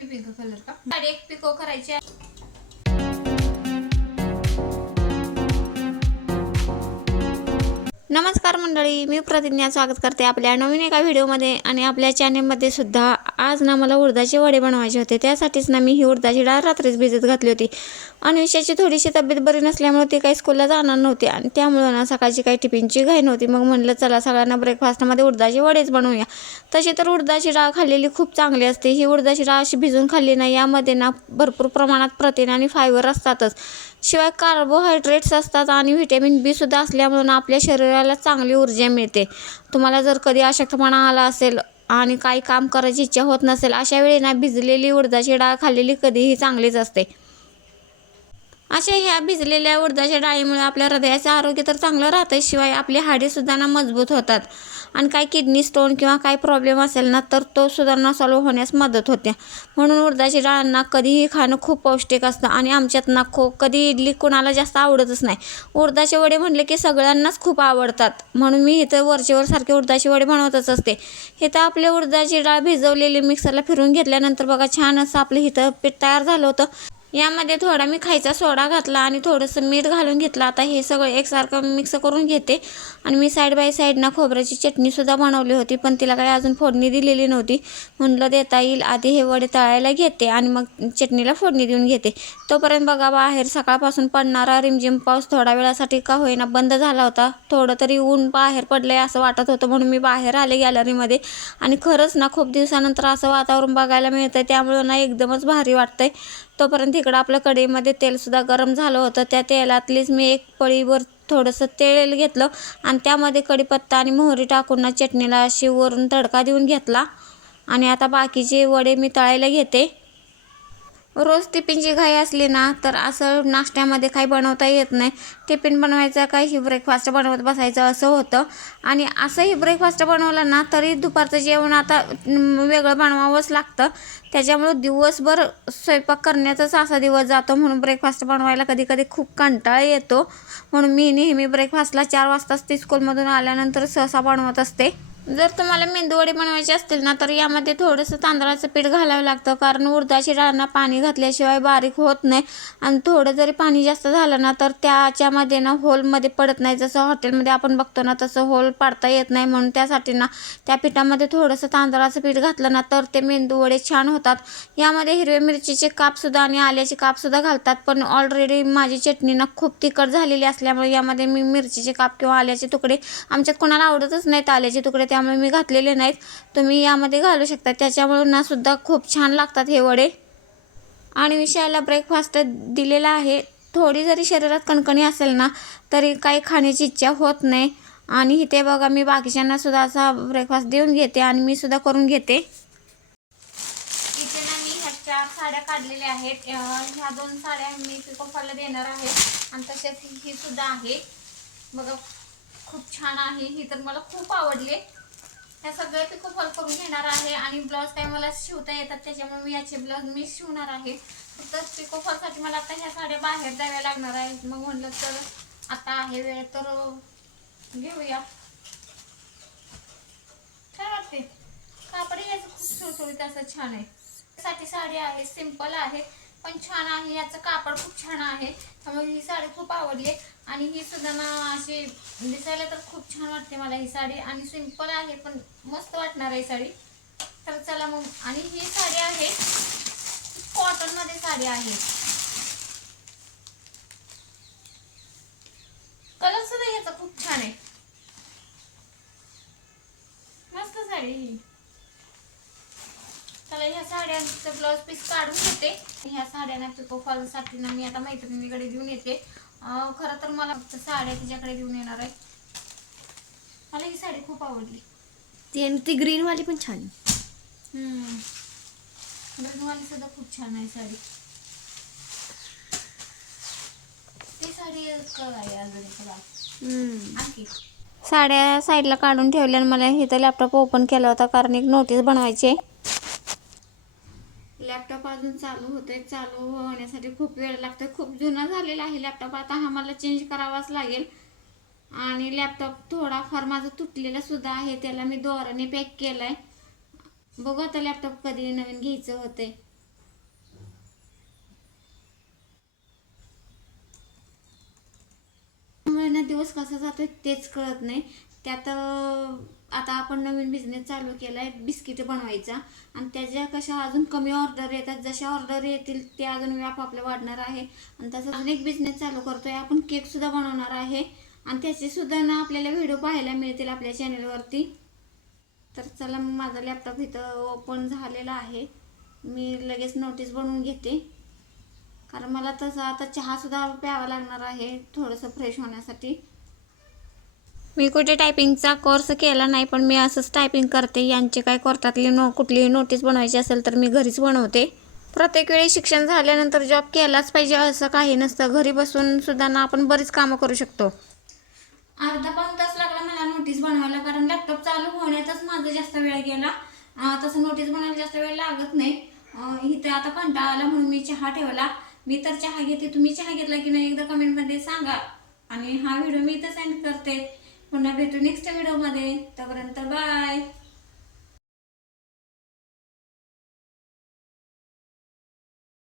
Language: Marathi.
पिंक कलर का साडी एक पिको करायची आहे. नमस्कार मंडळी, मी प्रतिज्ञा स्वागत करते आपल्या नवीन एका व्हिडिओमध्ये. आणि आपल्या चॅनलमध्ये सुद्धा आज ना मला उडदाचे वडे बनवायचे होते. त्यासाठीच ना मी ही उडदाची डाळ रात्रीच भिजत घातली होती. आणि विषयाची थोडीशी तब्येत बरी नसल्यामुळे ती काही स्कूलला जाणार नव्हती आणि त्यामुळे ना सकाळची काही टिफिनची घाई नव्हती. मग म्हणलं चला सगळ्यांना ब्रेकफास्टमध्ये उडदाचे वडेच बनवूया. तशी तर उडदाची डाळ खाल्लेली खूप चांगली असते. ही उडदाची डाळ अशी भिजून खाल्ली ना, यामध्ये ना भरपूर प्रमाणात प्रथिन आणि फायबर असतातच. शिवाय कार्बोहायड्रेट्स असतात आणि व्हिटॅमिन बी सुद्धा असल्यामुळे ना आपल्या शरीराला चांगली ऊर्जा मिळते. तुम्हाला जर कधी अशक्तपणा आला असेल आणि काही काम करायची इच्छा होत नसेल, अशा वेळी ना भिजलेली उडदाची डाळ खाल्लेली कधीही चांगलीच असते. अशा ह्या भिजलेल्या उडदाच्या डाळीमुळे आपल्या हृदयाचं आरोग्य तर चांगलं राहतं, शिवाय आपली हाडेसुद्धा ना मजबूत होतात. आणि काही किडनी स्टोन किंवा काही प्रॉब्लेम असेल ना, तर तो सुद्धा सॉल्व्ह होण्यास मदत होते. म्हणून उडदाची डाळांना कधीही खाणं खूप पौष्टिक असतं. आणि आमच्यात ना कधी इडली कुणाला जास्त आवडतच नाही. उडदाचे वडे म्हटले की सगळ्यांनाच खूप आवडतात. म्हणून मी इथं वरचेवर सारखे उडदाचे वडे बनवतच असते. इथं आपले उडदाची डाळ भिजवलेली मिक्सरला फिरून घेतल्यानंतर बघा छान असं आपलं इथं पीठ तयार झालं होतं. यामध्ये थोडा मी खायचा सोडा घातला आणि थोडंसं मीठ घालून घेतलं. आता हे सगळं एकसारखं मिक्स करून घेते. आणि मी साईड बाय साईड ना खोबऱ्याची चटणीसुद्धा बनवली होती, पण तिला काही अजून फोडणी दिलेली नव्हती. म्हणलं देता येईल, आधी हे वडे तळायला घेते आणि मग चटणीला फोडणी देऊन घेते. तोपर्यंत बघा बाहेर सकाळपासून पडणारा रिमझिम पाऊस थोड्या वेळासाठी का होईना बंद झाला होता. थोडं तरी ऊन बाहेर पडलंय असं वाटत होतं, म्हणून मी बाहेर आले गॅलरीमध्ये. आणि खरंच ना खूप दिवसानंतर असं वातावरण बघायला मिळतंय, त्यामुळे ना एकदमच भारी वाटतंय. तोपर्यंत इकडं आपलं कढईमध्ये तेलसुद्धा गरम झालं होतं. त्या तेलातलीच मी एक पळीवर थोडंसं तेल घेतलं आणि त्यामध्ये कढीपत्ता आणि मोहरी टाकून ना चटणीला अशी वरून तडका देऊन घेतला. आणि आता बाकीचे वडे मी तळायला घेते. रोज टिफिनची घाई असली ना, तर असं नाश्त्यामध्ये काही बनवता येत नाही. टिफिन बनवायचा काही ब्रेकफास्ट बनवत बसायचं असं होतं. आणि असंही ब्रेकफास्ट बनवलं ना, तरी दुपारचं जेवण आता वेगळं बनवावंच लागतं. त्याच्यामुळं दिवसभर स्वयंपाक करण्याचाच असा दिवस जातो. म्हणून ब्रेकफास्ट बनवायला कधी कधी खूप कंटाळा येतो. म्हणून मी नेहमी ब्रेकफास्टला 4 वाजताच ती स्कूलमधून आल्यानंतर सहसा बनवत असते. जर तुम्हाला मेंदूवडे बनवायचे असतील ना, तर यामध्ये थोडंसं तांदळाचं पीठ घालावं लागतं, कारण उडदाची डाळना पाणी घातल्याशिवाय बारीक होत नाही. आणि थोडं जरी पाणी जास्त झालं ना, तर त्याच्यामध्ये ना होलमध्ये पडत नाही. जसं हॉटेलमध्ये आपण बघतो ना, तसं होल पाडता येत नाही. म्हणून त्यासाठी ना त्या पिठामध्ये थोडंसं तांदळाचं पीठ घातलं ना, तर ते मेंदूवडे छान होतात. यामध्ये हिरव्या मिरचीचे कापसुद्धा आणि आल्याचे कापसुद्धा घालतात, पण ऑलरेडी माझी चटणी ना खूप तिखट झालेली असल्यामुळे यामध्ये मी मिरचीचे काप किंवा आल्याचे तुकडे, आमच्यात कोणाला आवडतच नाहीत आल्याचे तुकडे, त्यामुळे मी घातलेले नाहीत. तुम्ही यामध्ये घालू शकता, त्याच्यामुळे ना सुद्धा खूप छान लागतात हे वडे. आणि विषयाला ब्रेकफास्ट दिलेला आहे. थोडी जरी शरीरात कणकणी असेल ना, तरी काही खाण्याची इच्छा होत नाही. आणि इथे बघा मी बाकीच्यांना सुद्धा असा ब्रेकफास्ट देऊन घेते आणि मी सुद्धा करून घेते. इथे ना मी ह्या 4 साड्या काढलेल्या आहेत. ह्या 2 साड्या मी पिको फॉलला देणार आहे. आणि तसेच ही सुद्धा आहे बघा, खूप छान आहे. ही तर मला खूप आवडली. ह्या सगळ्या पिको फॉल करून घेणार आहे. आणि ब्लाऊज काय मला शिवता येतात, त्याच्यामुळे मी याचे ब्लाऊज मी शिवणार आहे. फक्त पिको फॉलसाठी मला आता ह्या साड्या बाहेर द्याव्या लागणार आहेत. मग म्हणलं तर आता आहे वेळ तर घेऊया. काय वाटते कापड याचं खूप सुळसुळीत असं छान आहे. साठी साडी आहे, सिंपल आहे पण छान आहे. याचं कापड खूप छान आहे, त्यामुळे ही साडी खूप आवडली. आणि ही सुद्धा ना अशी दिसायला तर खूप छान वाटते मला ही साडी. आणि सिंपल आहे पण मस्त वाटणार आहे साडी. तर चला मग. आणि ही साडी आहे कॉटन मध्ये साडी आहे. कलर सुद्धा याचा खूप छान आहे, मस्त साडी ही. चला ह्या साड्यांचं ब्लाऊज पीस काढून घेते. ह्या साड्यांना पिको फॉल साठी ना मी आता मैत्रिणीकडे घेऊन येते. खरं तर मला फक्त साड्या तिच्याकडे घेऊन येणार आहे. मला ही साडी खूप आवडली. ती ग्रीन वाली पण छान. ग्रीन वाली सुद्धा खूप छान आहे साडी. ती साडी काय अजून आणखी साड्या साईडला काढून ठेवल्या. आणि मला इथं लॅपटॉप ओपन केला होता, कारण एक नोटीस बनवायची. लॅपटॉप अजून चालू होतोय. चालू होण्यासाठी खूप वेळ लागतोय. खूप जुना झालेला आहे लॅपटॉप. आता हा मला चेंज करावाच लागेल. आणि लॅपटॉप थोडाफार माझा तुटलेला सुद्धा आहे, त्याला मी दोऱ्याने पॅक केलाय. बघू आता लॅपटॉप कधी नवीन घ्यायचं होतंय. महिन्यात दिवस कसा जातोय तेच कळत नाही. त्यात आता आपण नवीन बिझनेस चालू केला आहे बिस्किट बनवायचा, आणि त्याच्या कशा अजून कमी ऑर्डर येतात. जशा ऑर्डर येतील ते अजून व्याप आपलं वाढणार आहे. आणि तसं अजून एक बिझनेस चालू करतोय आपण, केकसुद्धा बनवणार आहे, आणि त्याचेसुद्धा ना आपल्याला व्हिडिओ पाहायला मिळतील आपल्या चॅनलवरती. तर चला, माझा लॅपटॉप इथं ओपन झालेला आहे. मी लगेच नोटीस बनवून घेते, कारण मला तसं आता चहासुद्धा प्यावा लागणार आहे थोडंसं फ्रेश होण्यासाठी. मी कुठे टायपिंगचा कोर्स केला नाही, पण मी असंच टायपिंग करते. यांचे काय कोर्टातली कुठलीही नोटीस बनवायची असेल तर मी घरीच बनवते. प्रत्येक वेळी शिक्षण झाल्यानंतर जॉब केलाच पाहिजे असं काही नसतं. घरी बसून सुद्धा ना आपण बरीच कामं करू शकतो. अर्धा पाऊण तास लागला मला नोटीस बनवायला, कारण लॅपटॉप चालू होण्यातच माझा जास्त वेळ गेला. तसं नोटीस बनवायला जास्त वेळ लागत नाही. इथं आता कंटाळा आला म्हणून मी चहा ठेवला. मी तर चहा घेते, तुम्ही चहा घेतला की नाही एकदा कमेंटमध्ये सांगा. आणि हा व्हिडिओ मी इथं सेंड करते. पुन्हा भेटू नेक्स्ट व्हिडिओमध्ये. तोपर्यंत बाय.